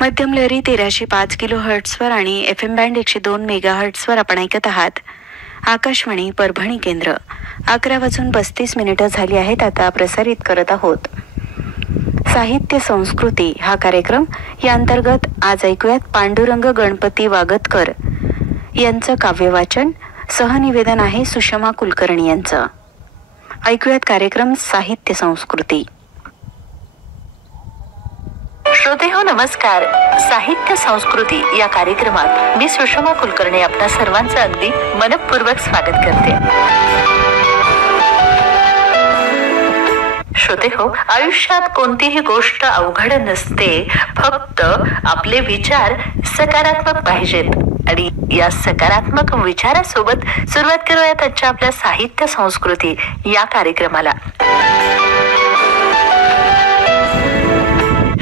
मध्यम लहरी 1305 किलो हर्ट्सवर आणि FM बँड 102 मेगा हर्ट्सवर आपण ऐकत आहात. आकाशवाणी परभणी केंद्र. 11:35 झाली आहेत. आता प्रसारित करत आहोत साहित्य संस्कृती हा कार्यक्रम. या अंतर्गत आज ऐकूयात पांडुरंग गणपती वागतकर यांचं काव्यवाचन. सहनिवेदन आहे सुषमा कुलकर्णी यांचं. ऐकूयात कार्यक्रम साहित्य संस्कृती. श्रोते हो, नमस्कार. साहित्य संस्कृती या कार्यक्रमात मी सुषमा कुलकर्णी आपल्या सर्वांचं अगदी मनपूर्वक स्वागत करते. श्रोते हो, आयुष्यात कोणतीही गोष्ट अवघड नसते, फक्त आपले विचार सकारात्मक पाहिजेत. आणि या सकारात्मक विचारासोबत सुरुवात करूयात आजच्या आपल्या साहित्य संस्कृती या कार्यक्रमाला.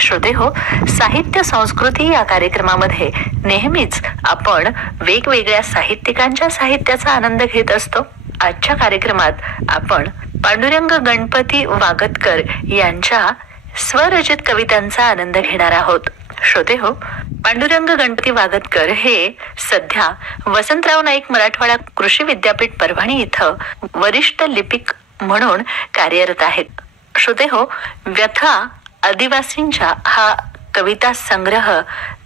श्रोते हो, साहित्य संस्कृती या कार्यक्रमामध्ये नेहमीच आपण वेगवेगळ्या साहित्यिकांच्या साहित्याचा आनंद घेत असतो. आजच्या कार्यक्रमात आपण पांडुरंग गणपती वागतकर यांच्या स्वरचित कवितांचा आनंद घेणार आहोत. श्रोते हो, पांडुरंग गणपती वागतकर हे सध्या वसंतराव नाईक मराठवाडा कृषी विद्यापीठ परभणी इथं वरिष्ठ लिपिक म्हणून कार्यरत आहेत. श्रोते हो, व्यथा आदिवासींच्या हा कविता संग्रह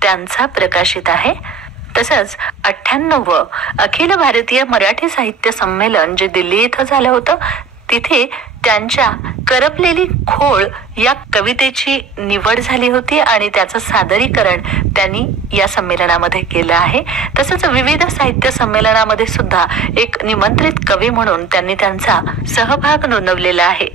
त्यांचा प्रकाशित आहे. तसंच 98वं अखिल भारतीय मराठी साहित्य संमेलन जे दिल्ली इथं झालं होतं, तिथे त्यांच्या करपलेली खोळ या कवितेची निवड झाली होती आणि त्याचं सादरीकरण त्यांनी या संमेलनामध्ये केलं आहे. तसंच विविध साहित्य संमेलनामध्ये सुद्धा एक निमंत्रित कवी म्हणून त्यांनी त्यांचा सहभाग नोंदवलेला आहे.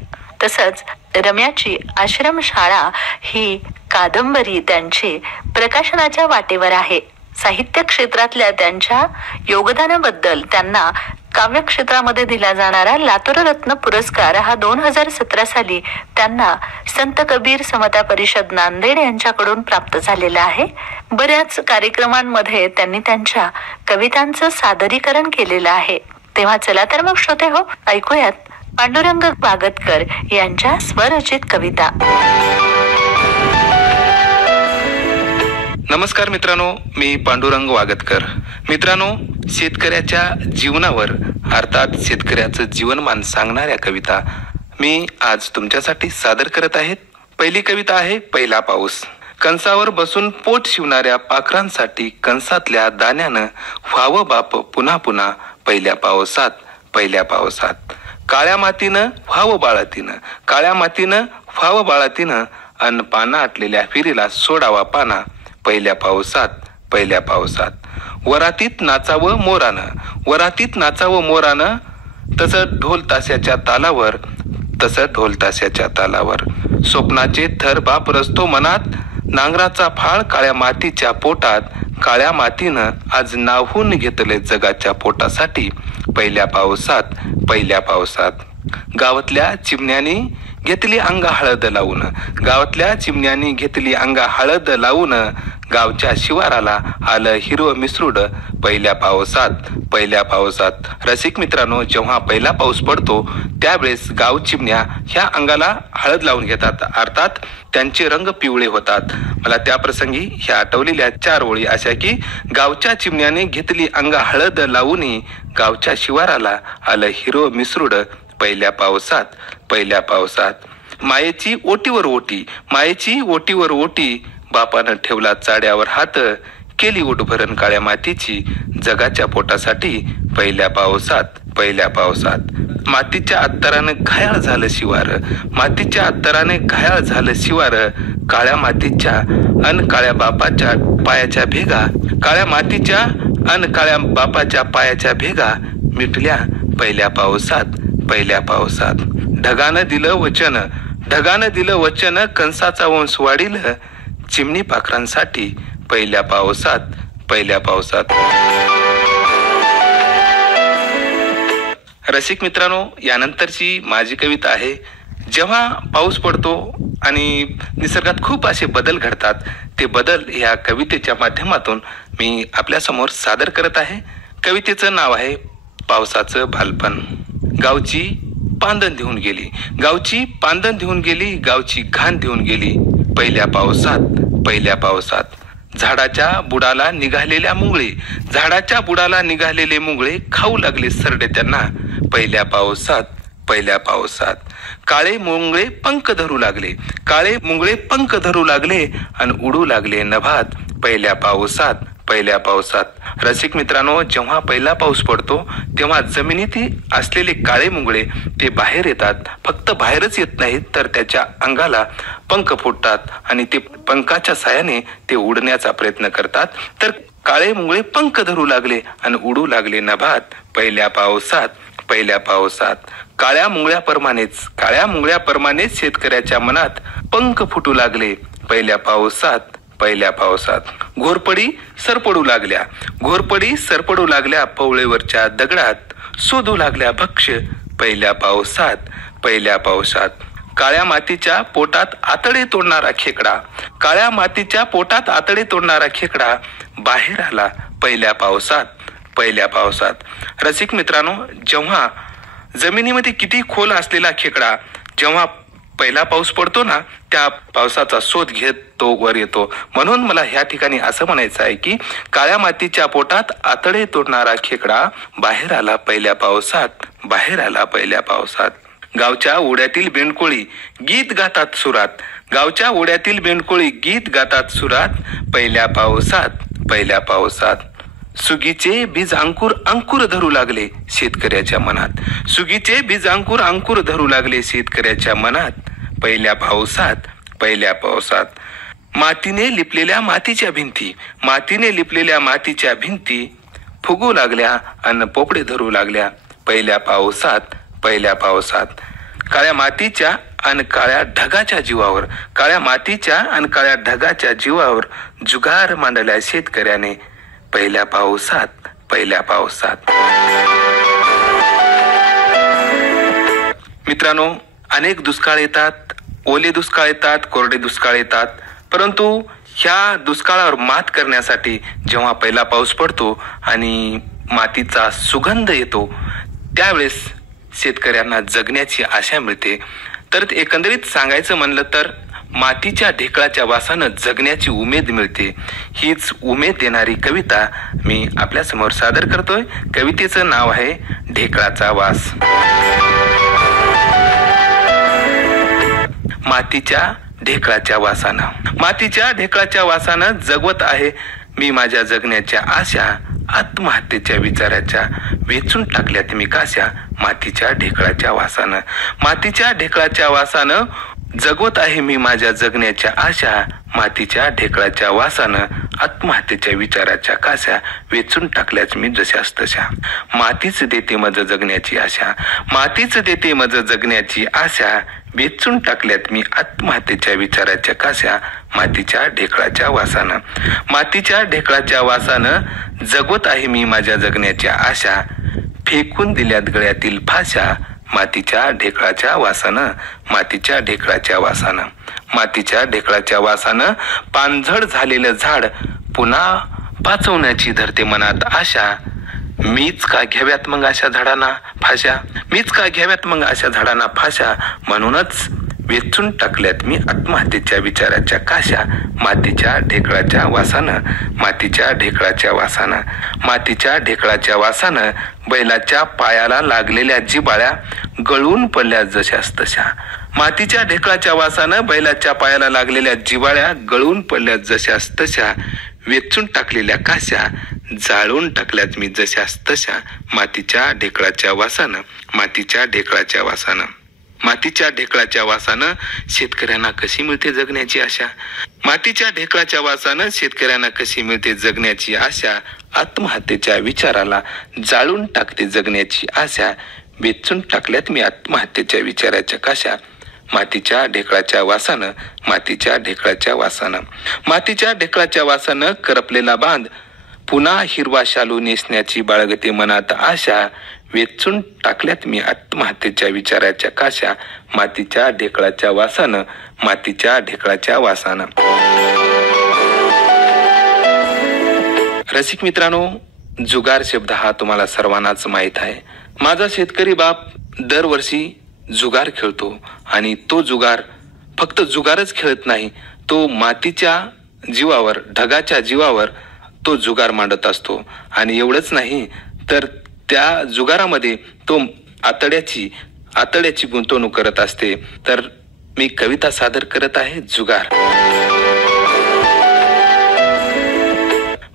तसंच रम्याची आश्रमशाळा ही कादंबरी त्यांची प्रकाशनाच्या वाटेवर आहे. साहित्य क्षेत्रातल्या त्यांच्या योगदानाबद्दल त्यांना काव्य क्षेत्रामध्ये दिला जाणारा लातूर रत्न पुरस्कार हा 2017 साली त्यांना संत कबीर समता परिषद नांदेड यांच्याकडून प्राप्त झालेला आहे. बऱ्याच कार्यक्रमांमध्ये त्यांनी त्यांच्या कवितांचं सादरीकरण केलेलं आहे. तेव्हा चला तर मग श्रोते हो, ऐकूयात पांडुरंग वागतकर यांच्या स्वरचित कविता. नमस्कार मित्रांनो, मी पांडुरंग वागतकर. मित्रांनो, शेतकऱ्याच्या जीवनावर अर्थात शेतकऱ्याचं जीवनमान सांगणाऱ्या कविता मी आज तुमच्यासाठी सादर करत आहेत. पहिली कविता आहे पहिला पाऊस. कंसावर बसून पोट शिवणाऱ्या पाखरांसाठी कंसातल्या दाण्यानं व्हावं बाप पुन्हा पुन्हा पहिल्या पावसात, पहिल्या पावसात. काळ्या मातीनं व्हावं बाळातीनं, काळ्या मातीनं व्हावं बाळातीनं, अन पाना आटलेल्या फिरीला सोडावा पाना पहिल्या पावसात, पहिल्या पावसात. वरातीत नाचावं मोरानं, वरातीत नाचावं मोरानं, तसं ढोल ताशाच्या तालावर, तसं ढोल ताशाच्या तालावर. स्वप्नाचे थर बाप रचतो मनात, नांगराचा फाळ काळ्या मातीच्या पोटात. काळ्या मातीनं आज नाहून घेतले जगाच्या पोटासाठी पहिल्या पावसात, पहिल्या पावसात. गावातल्या चिमण्यानी घेतली अंगा हळद लावून, गावातल्या चिमण्यानी घेतली अंगा हळद लावून, गावच्या शिवाराला आलं हिरवं मिसरूड पहिल्या पावसात, पहिल्या पावसात. रसिक मित्रांनो, जेव्हा पहिला पाऊस पडतो त्यावेळेस गाव चिमण्या ह्या अंगाला हळद लावून घेतात, अर्थात त्यांचे रंग पिवळे होतात. मला त्या प्रसंगी ह्या आठवलेल्या 4 ओळी अशा की गावच्या चिमण्याने घेतली अंगा हळद लावून, गावच्या शिवाराला आलं हिरवं मिसरूड पहिल्या पावसात, पहिल्या पावसात. मायेची ओटीवर ओटी, मायेची ओटीवर ओटी, बापानं ठेवला चाड्यावर हात, केली ओटभरण काळ्या मातीची जगाच्या पोटासाठी पहिल्या पावसात, पहिल्या पावसात. मातीच्या अत्तरानं घायाळ झालं शिवार, मातीच्या अत्तराने घायाळ झालं शिवार, काळ्या मातीच्या अन काळ्या बापाच्या पायाच्या भेगा, काळ्या मातीच्या अन काळ्या बापाच्या पायाच्या भेगा मिटल्या पहिल्या पावसात, पहिल्या पावसात. ढगानं दिलं वचन, ढगानं दिलं वचन, कंसाचा वंश वाढील चिमणी पाखरांसाठी पहिल्या पावसात, पहिल्या पावसात. रसिक मित्रांनो, यानंतरची माझी कविता आहे. जेव्हा पाऊस पडतो आणि निसर्गात खूप असे बदल घडतात, ते बदल या कवितेच्या माध्यमातून मी आपल्या समोर सादर करत आहे. कवितेचं नाव आहे पावसाचं बालपण. गावची पांदन देऊन गेली, गावची पांदन देऊन गेली, गावची घाण देऊन गेली पहिल्या पावसात, पहिल्या पावसात. झाडाच्या बुडाला निघालेल्या मुंगळे, झाडाच्या बुडाला निघालेले मुंगळे खाऊ लागले सरडे त्यांना पहिल्या पावसात, पहिल्या पावसात. काळे मुंगळे पंख धरू लागले, काळे मुंगळे पंख धरू लागले आणि उडू लागले नभात पहिल्या पावसात, पहिल्या पावसात. रसिक मित्रांनो, जेव्हा पहिला पाऊस पडतो तेव्हा जमिनीत असलेले काळे मुंगळे ते बाहेर येतात. फक्त बाहेरच येत नाहीत तर त्याच्या अंगाला पंख फुटतात आणि ते पंखाच्या साहाय्याने ते उडण्याचा प्रयत्न करतात. तर काळे मुंगळे पंख धरू लागले आणि उडू लागले नभात पहिल्या पावसात, पहिल्या पावसात. काळ्या मुंगळ्याप्रमाणेच शेतकऱ्याच्या मनात पंख फुटू लागले पहिल्या पावसात, पहिल्या पावसात. घोरपडी सरपडू लागल्या, घोरपडी सरपडू लागल्या पवळेवरच्या दगडात शोधू लागल्या भक्ष्य पहिल्या पावसात, पहिल्या पावसात. काळ्या मातीच्या पोटात आतडे तोडणारा खेकडा, काळ्या मातीच्या पोटात आतडे तोडणारा खेकडा बाहेर आला पहिल्या पावसात, पहिल्या पावसात. रसिक मित्रांनो, जेव्हा जमिनीमध्ये किती खोल असलेला खेकडा जेव्हा पहिला पाऊस पडतो ना, त्या पावसाचा शोध घेत तो वर येतो. म्हणून मला ह्या ठिकाणी असं म्हणायचं आहे की काळ्या मातीच्या पोटात आतडे तोडणारा खेकडा बाहेर आला पहिल्या पावसात, बाहेर आला पहिल्या पावसात. गावच्या ओढ्यातील बेंडकोळी गीत गातात सुरात, गावच्या ओढ्यातील बेंडकोळी गीत गातात सुरात पहिल्या पावसात, पहिल्या पावसात. सुगीचे बीज अंकुर धरू लागले शेतकऱ्याच्या मनात, सुगीचे बीज अंकुर धरू लागले शेतकऱ्याच्या मनात पहिल्या पावसात, पहिल्या पावसात. मातीने लिपलेल्या मातीच्या भिंती, मातीने लिपलेल्या मातीच्या भिंती फुगू लागल्या अन्न पोपडे धरू लागल्या पहिल्या पावसात, पहिल्या पावसात. काळ्या मातीच्या आणि काळ्या ढगाच्या जीवावर, काळ्या मातीच्या आणि काळ्या ढगाच्या जीवावर जुगार मांडल्या शेतकऱ्याने पहिल्या पावसात, पहिल्या पावसात. मित्रांनो, अनेक दुष्काळ येतात, ओले दुष्काळ येतात, कोरडे दुष्काळ येतात. परंतु ह्या दुष्काळावर मात करण्यासाठी जेव्हा पहिला पाऊस पडतो आणि मातीचा सुगंध येतो त्यावेळेस शेतकऱ्यांना जगण्याची आशा मिळते. तर एकंदरीत सांगायचं म्हणलं तर मातीच्या ढेकळाच्या वासानं जगण्याची उमेद मिळते. हीच उमेद देणारी कविता मी आपल्या समोर सादर करतोय. कवितेचं नाव आहे ढेकळाचा वास. मातीच्या ढेकळाच्या वासानं, मातीच्या ढेकळाच्या वासानं जगवत आहे मी माझ्या जगण्याच्या आशा, आत्महत्येच्या विचाराच्या वेचून टाकल्यात मी काशा मातीच्या ढेकळाच्या वासानं, मातीच्या ढेकळाच्या वासानं जगवत आहे मी माझ्या जगण्याच्या आशा, मातीच्या ढेकळाच्या वासानं आत्महत्येच्या विचाराच्या काशा वेचून टाकल्याच मी जशास तशा. मातीच देते मज जगण्याची आशा, मातीच देते मज जगण्याची आशा वेचून टाकल्यात मी आत्महत्येच्या विचाराच्या काशा मातीच्या ढेकळाच्या वासानं, मातीच्या ढेकळाच्या वासानं जगवत आहे मी माझ्या जगण्याच्या आशा फेकून दिल्यात गळ्यातील फाशा मातीच्या ढेकळाच्या वासानं, मातीच्या ढेकळाच्या वासानं. मातीच्या ढेकळाच्या वासानं पानझड झालेलं झाड पुन्हा पाचवण्याची धरते मनात आशा. मीच का घ्याव्यात मग अशा झाडांना फाशा, मीच का घ्याव्यात मग अशा झाडांना फाशा म्हणूनच वेचून टाकल्यात मी आत्महत्येच्या विचाराच्या काशा मातीच्या ढेकळाच्या वासानं, मातीच्या ढेकळाच्या वासानं. मातीच्या ढेकळाच्या वासानं बैलाच्या पायाला लागलेल्या जिबाळ्या गळून पडल्या जशास तशा, मातीच्या ढेकळाच्या वासानं बैलाच्या पायाला लागलेल्या जिबाळ्या गळून पडल्या जशास तशा वेचून टाकलेल्या काशा जाळून टाकल्यात मी जशास तशा मातीच्या ढेकळाच्या वासानं, मातीच्या ढेकळाच्या वासानं. मातीच्या ढेकळाच्या वासानं शेतकऱ्यांना कशी मिळते जगण्याची आशा, मातीच्या ढेकळाच्या वासानं शेतकऱ्यांना कशी मिळते जगण्याची आशा आत्महत्येच्या विचाराला जाळून टाकते जगण्याची आशा वेचून टाकल्यात मी आत्महत्येच्या विचाराच्या काशा मातीच्या ढेकळाच्या वासानं, मातीच्या ढेकळाच्या वासानं. मातीच्या ढेकळाच्या वासानं करपलेला बांध पुन्हा हिरवा शालू नेसण्याची बाळगते मनात आशा वेचून टाकल्यात मी आत्महत्येच्या विचाराच्या काशा मातीच्या ढेकळाच्या वासानं, मातीच्या ढेकळाच्या वासानं. रसिक मित्रांनो, जुगार शब्द हा तुम्हाला सर्वांनाच माहीत आहे. माझा शेतकरी बाप दरवर्षी जुगार खेळतो आणि तो जुगार फक्त जुगारच खेळत नाही, तो मातीच्या जीवावर, ढगाच्या जीवावर तो जुगार मांडत असतो. आणि एवढंच नाही तर त्या जुगारामध्ये तो आतड्याची गुंतवणूक करत असते. तर मी कविता सादर करत आहे, जुगार.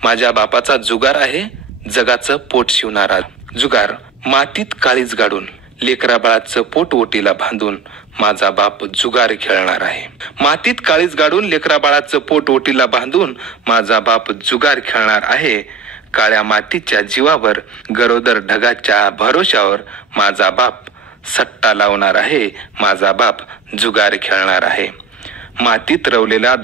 माझ्या बापाचा जुगार आहे, जगाचं पोट शिवणारा जुगार. मातीत काळीज गाडून लेकरा बाळाचं पोट ओटीला बांधून माझा बाप जुगार खेळणार आहे. मातीत काळीज गाडून लेकरा बाळाचं पोट ओटीला बांधून माझा बाप जुगार खेळणार आहे. काळ्या मातीच्या जीवावर, गरोदर ढगाच्या भरोशावर माझा बाप सट्टा लावणार आहे. माझा बाप जुगार खेळणार आहे. मातीत रवलेल्या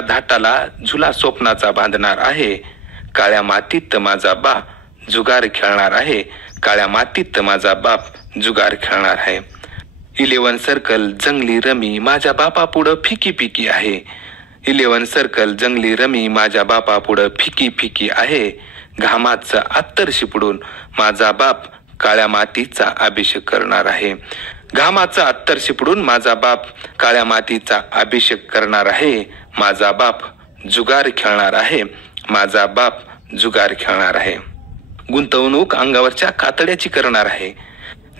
धाटाला झुला स्वप्नाचा बांधणार आहे. काळ्या मातीत माझा बाप जुगार खेळणार आहे. काळ्या मातीत माझा बाप जुगार खेळणार आहे. 11 सर्कल जंगली रमी माझ्या बापा पुढं फिकी फिकी आहे. 11 सर्कल जंगली रमी माझ्या बापा पुढं फिकी फिकी आहे. घामाचं अत्तर शिपडून माझा बाप काळ्या मातीचा अभिषेक करणार आहे. घामाचा अत्तर शिपडून माझा बाप काळ्या मातीचा अभिषेक करणार आहे. माझा बाप जुगार खेळणार आहे. माझा बाप जुगार खेळणार आहे. गुंतवणूक अंगावरच्या कातड्याची करणार आहे.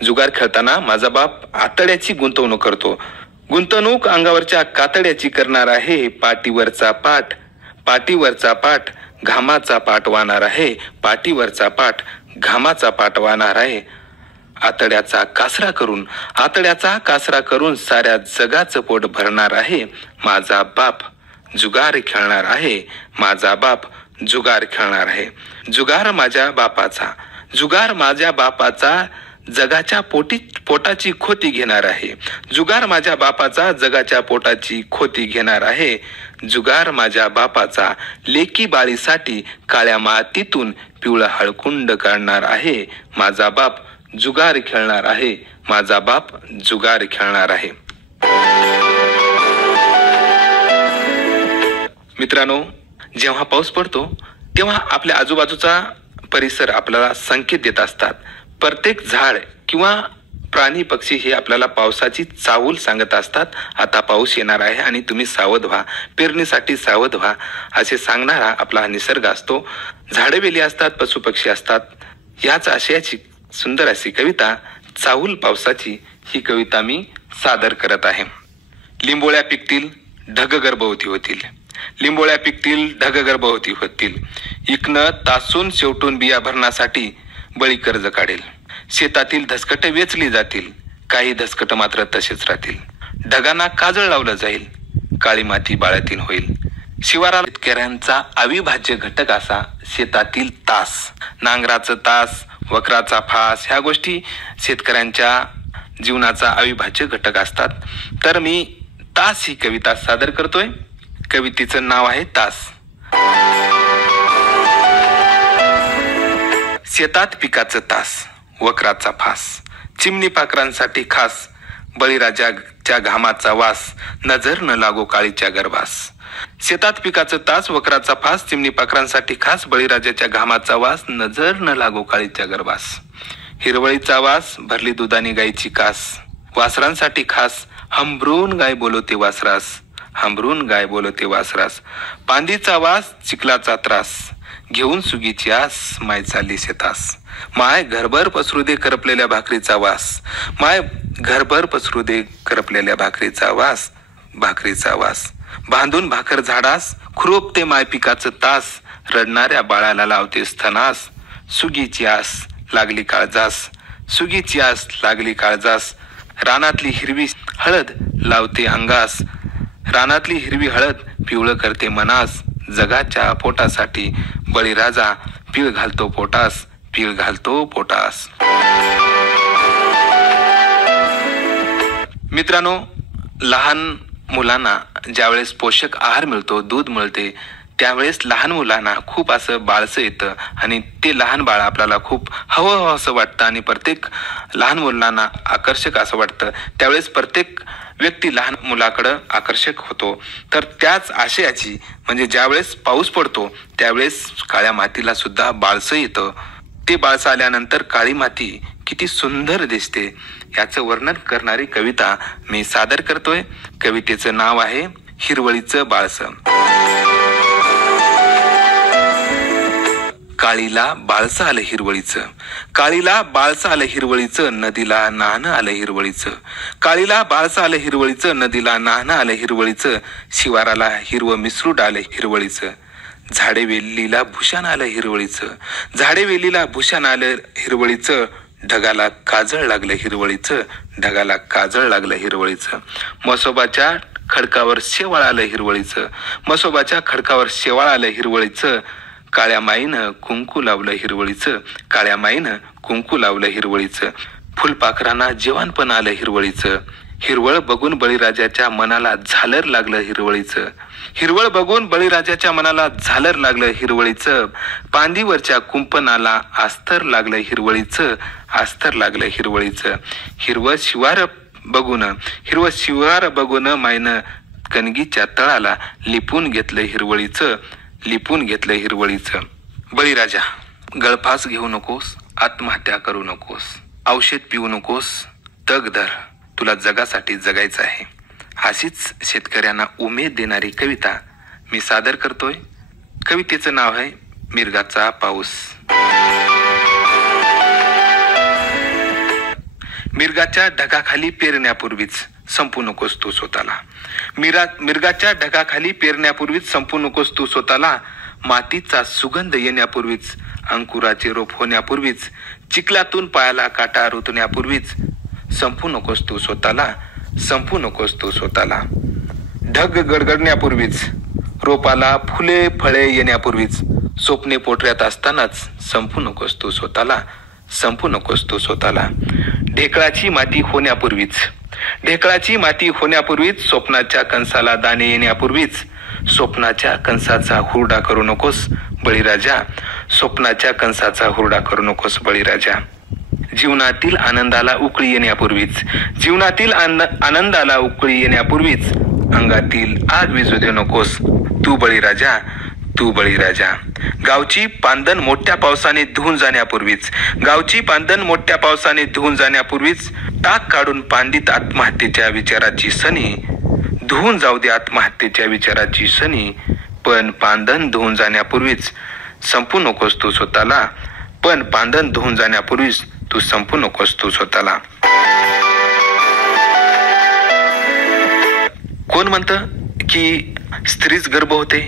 जुगार खेळताना माझा बाप आतड्याची गुंतवणूक करतो. गुंतवणूक अंगावरच्या कातड्याची करणार आहे. पाठीवरचा पाठ घामाचा पाठ वाहणार आहे. पाठीवरचा पाठ घामाचा पाठ वाहणार आहे. आतड्याचा कासरा करून साऱ्या जगाचं पोट भरणार आहे. माझा बाप जुगार खेळणार आहे. माझा बाप जुगार खेळणार आहे. जुगार माझ्या बापाचा जगाच्या पोटाची खोती घेणार आहे. जुगार माझ्या बापाचा जगाच्या पोटाची खोती घेणार आहे. जुगार माझ्या बापाचा लेकी बाळीसाठी काळ्या मातीतून पिवळं हळकुंड काढणार आहे. माझा बाप जुगार खेळणार आहे. माझा बाप जुगार खेळणार आहे. मित्रांनो, जेव्हा पाऊस पडतो तेव्हा आपल्या आजूबाजूचा परिसर आपल्याला संकेत देत असतात. प्रत्येक झाड किंवा प्राणी पक्षी हे आपल्याला पावसाची चाहूल सांगत असतात. आता पाऊस येणार आहे आणि तुम्ही सावध व्हा, पेरणीसाठी सावध व्हा असे सांगणारा आपला निसर्ग असतो. झाडे वेली असतात, पशुपक्षी असतात. याच आशयाची सुंदर अशी कविता चाहूल पावसाची ही कविता मी सादर करत आहे. लिंबोळ्या पिकतील ढग गर्भवती होतील. लिंबोळ्या पिकतील ढग गर्भवती होतील. इकनं तासून शेवटून बिया भरण्यासाठी बळी कर्ज काढेल. शेतातील धसकटे वेचली जातील. काही धसकट मात्र तसेच राहतील. ढगांना काजळ लावलं जाईल. काळी माती बाळातीन होईल. शिवाराला शेतकऱ्यांचा अविभाज्य घटक असा शेतातील तास, नांगराचं तास, वखराचा फास ह्या गोष्टी शेतकऱ्यांच्या जीवनाचा अविभाज्य घटक असतात. तर मी तास ही कविता सादर करतोय. कवितेचं नाव आहे तास. शेतात पिकाचं तास, वखराचा फास, चिमणी पाखरांसाठी खास, बळीराजाच्या घामाचा वास, नजर न लागो काळीच्या गर्भास. शेतात पिकाचं तास, वखराचा फास, चिमणी पाखरांसाठी खास, बळीराजाच्या घामाचा वास, नजर न लागो काळीच्या गर्भास. हिरवळीचा वास, भरली दुधानी गायीची कास, वासरांसाठी खास, हंबरून गाय बोलवते वासरास, हंबरून गाय बोलवते वासरास. पांदीचा वास, चिखलाचा त्रास, घेऊन सुगीची आस, माय चालली शेतास. माय घरभर पसरू दे करपलेल्या भाकरीचा वास, माय घरभर पसरू दे करपलेल्या भाकरीचा वास, भाकरीचा वास. बांधून भाकर झाडास, खुरोपते माय पिकाचं तास, रडणाऱ्या बाळाला लावते स्तनास. सुगीची आस लागली काळजास, सुगीची आस लागली काळजास. रानातली हिरवी हळद लावते अंगास, रानातली हिरवी हळद पिवळं करते मनास. जगाच्या पोटासाठी बळीराजा पीळ घालतो पोटास, पीळ घालतो पोटास. मित्रांनो, लहान मुलांना ज्यावेळेस पोषक आहार मिळतो, दूध मिळते, त्यावेळेस लहान मुलांना खूप असं बाळसं येतं आणि ते लहान बाळ आपल्याला खूप हवं असं वाटतं आणि प्रत्येक लहान मुलांना आकर्षक असं वाटतं. त्यावेळेस प्रत्येक व्यक्ती लहान मुलाकडं आकर्षक होतो. तर त्याच आशयाची म्हणजे ज्यावेळेस पाऊस पडतो त्यावेळेस काळ्या मातीला सुद्धा बाळसं येतं. ते बाळसं आल्यानंतर काळी माती किती सुंदर दिसते याचं वर्णन करणारी कविता मी सादर करतोय. कवितेचं नाव आहे हिरवळीचं बाळसं. काळीला बाळसं आलं हिरवळीचं, काळीला बाळसं आलं हिरवळीचं, नदीला नाहणं आलं हिरवळीचं. काळीला बाळसं आलं हिरवळीचं, नदीला नाहणं आलं हिरवळीचं, शिवाराला हिरवं मिसरूड आलं हिरवळीचं. झाडे वेलीला भूषण आलं हिरवळीचं, झाडे वेलीला भूषण आलं हिरवळीचं, ढगाला काजळ लागलं हिरवळीचं, ढगाला काजळ लागलं हिरवळीचं. म्हसोबाच्या खडकावर शेवाळ आलं हिरवळीचं, म्हसोबाच्या खडकावर शेवाळ आलं हिरवळीचं, काळ्या माईनं कुंकू लावलं हिरवळीचं, काळ्या माईनं कुंकू लावलं हिरवळीचं. फुलपाखरांना जेवणपण आलं हिरवळीचं, हिरवळ बघून बळीराजाच्या मनाला झालर लागलं हिरवळीचं, हिरवळ बघून बळीराजाच्या मनाला झालर लागलं हिरवळीचं. पांदीवरच्या कुंपणाला आस्तर लागलं हिरवळीचं, आस्तर लागलं हिरवळीचं. हिरवं शिवार बघून मायनं कणगीच्या तळाला लिपून घेतलं हिरवळीचं, लिपून घेतलं हिरवळीचं. बळीराजा, गळफास घेऊ नकोस, आत्महत्या करू नकोस, औषध पिऊ नकोस, तग धर, तुला जगासाठी जगायचं आहे. अशीच शेतकऱ्यांना उमेद देणारी कविता मी सादर करतोय. कवितेचं नाव आहे मिरगाचा पाऊस. मिरगाच्या ढगाखाली पेरण्यापूर्वीच संपू नकोस तू स्वतःला, मिरगाच्या ढगाखाली पेरण्यापूर्वीच संपू नकोस तू स्वतःला. मातीचा सुगंध येण्यापूर्वीच, अंकुराचे रोप होण्यापूर्वीच, चिखलातून पायाला काटा रुतण्यापूर्वीच संपू नकोस तू स्वतःला, संपू नकोस तू स्वतःला. ढग गडगडण्यापूर्वीच, रोपाला फुले फळे येण्यापूर्वीच, स्वप्ने पोटऱ्यात असतानाच संपू नकोस तू स्वतःला, संपू नकोस तू स्वतःला. ढेकळाची माती होण्यापूर्वीच, ढेकळाची माती होण्यापूर्वीच, स्वप्नाच्या कंसाला दाणे येण्यापूर्वीच, स्वप्नाच्या कंसाचा हुरडा करू नकोस बळीराजा, स्वप्नाच्या कंसाचा हुरडा करू नकोस बळीराजा. जीवनातील आनंदाला उकळी येण्यापूर्वीच, जीवनातील आनंदाला उकळी येण्यापूर्वीच, अंगातील आग विझू दे नकोस तू बळीराजा, तू बळीराजा. गावची पांदन मोठ्या पावसाने धुवून जाण्यापूर्वीच, गावची पांदन मोठ्या पावसाने धुवून जाण्यापूर्वीच, टाक काढून पांडित आत्महत्येच्या विचाराची सनी, धुवून जाऊ दे आत्महत्येच्या विचाराची सनी. पण पांदन धुवून जाण्यापूर्वीच संपू नकोस तू स्वतःला, पण पांदन धुवून जाण्यापूर्वीच तू संपू नकोस तू स्वतःला. कोण म्हणतं की स्त्रीच गर्भ होते?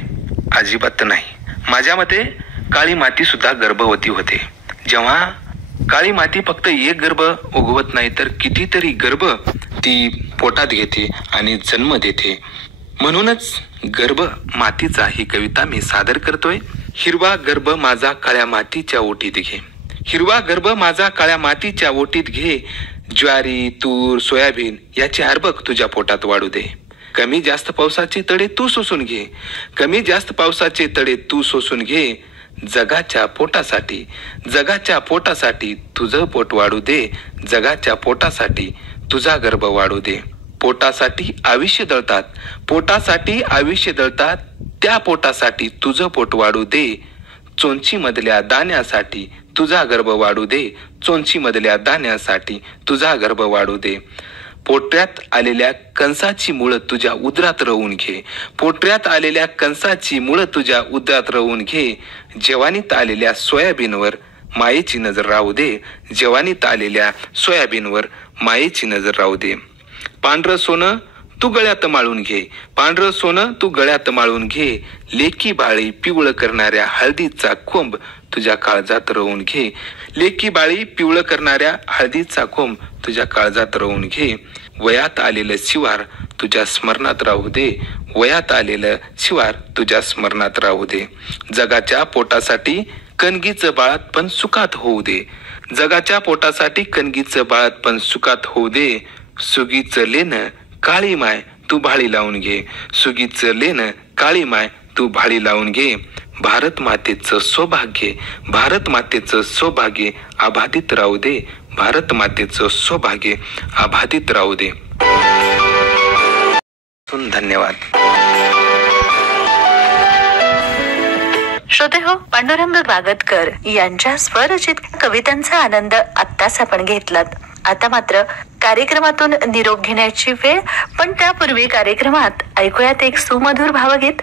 अजिबात नाही. माझ्या मते काळी माती सुद्धा गर्भवती होते. जेव्हा काळी माती फक्त एक गर्भ उगवत नाही तर कितीतरी गर्भ ती पोटात घेते आणि जन्म देते. म्हणूनच गर्भ मातीचा ही कविता मी सादर करतोय. हिरवा गर्भ माझा काळ्या मातीच्या ओटीत घे, हिरवा गर्भ माझा काळ्या मातीच्या ओटीत घे, ज्वारी तूर सोयाबीन याचे अर्भक तुझ्या पोटात वाढू दे. कमी जास्त पावसाचे तडे तू सोसून घे, कमी जास्त पावसाचे तडे तू सोसून घे. जगाच्या पोटासाठी, जगाच्या पोटासाठी तुझं पोट वाढू दे, जगाच्या पोटासाठी तुझा गर्भ वाढू दे. पोटासाठी आयुष्य दळतात, पोटासाठी आयुष्य दळतात, त्या पोटासाठी तुझं पोट वाढू दे. चोंची मधल्या दाण्यासाठी तुझा गर्भ वाढू दे, चोंची मधल्या दाण्यासाठी तुझा गर्भ वाढू दे. पोटऱ्यात आलेल्या कंसाची मुळं तुझ्या उदरात रवून घे, पोटऱ्यात आलेल्या कंसाची मुळं तुझ्या उदरात रवून घे. जवानीत आलेल्या सोयाबीनवर मायेची नजर राहू दे, जवानीत आलेल्या सोयाबीनवर मायेची नजर राहू दे. पांढरं सोनं तू गळ्यात माळून घे, पांढरं सोनं तू गळ्यात माळून घे. लेकी बाळी पिवळं करणाऱ्या हळदीचा कोंब तुझ्या काळजात रवून घे, लेकी बाळी पिवळं करणाऱ्या हळदीचा कोंब तुझ्या काळजात रवून घे. वयात आलेलं शिवार तुझ्या स्मरणात राहू दे, वयात आलेलं शिवार तुझ्या स्मरणात राहू दे. जगाच्या पोटासाठी कणगीचं बाळातपण सुखात होऊ दे, जगाच्या पोटासाठी कणगीचं बाळातपण सुखात होऊ दे. सुगीचं लेणं काळी माय तू भाळी लावून घे, सुगीचं लेणं काळी माय तू भाळी लावून घे. भारत मातेचं सौभाग्य, भारत मातेचं सौभाग्य अबाधित राहू दे, भारत मातेचं सौभाग्य अबाधित राहू दे. धन्यवाद. श्रोते हो, पांडुरंग वागतकर यांच्या स्वरचित कवितांचा आनंद आत्ताच आपण घेतलात. आता मात्र कार्यक्रमातून निरोप घेण्याची वेळ, पण त्यापूर्वी कार्यक्रमात ऐकूयात एक सुमधुर भावगीत.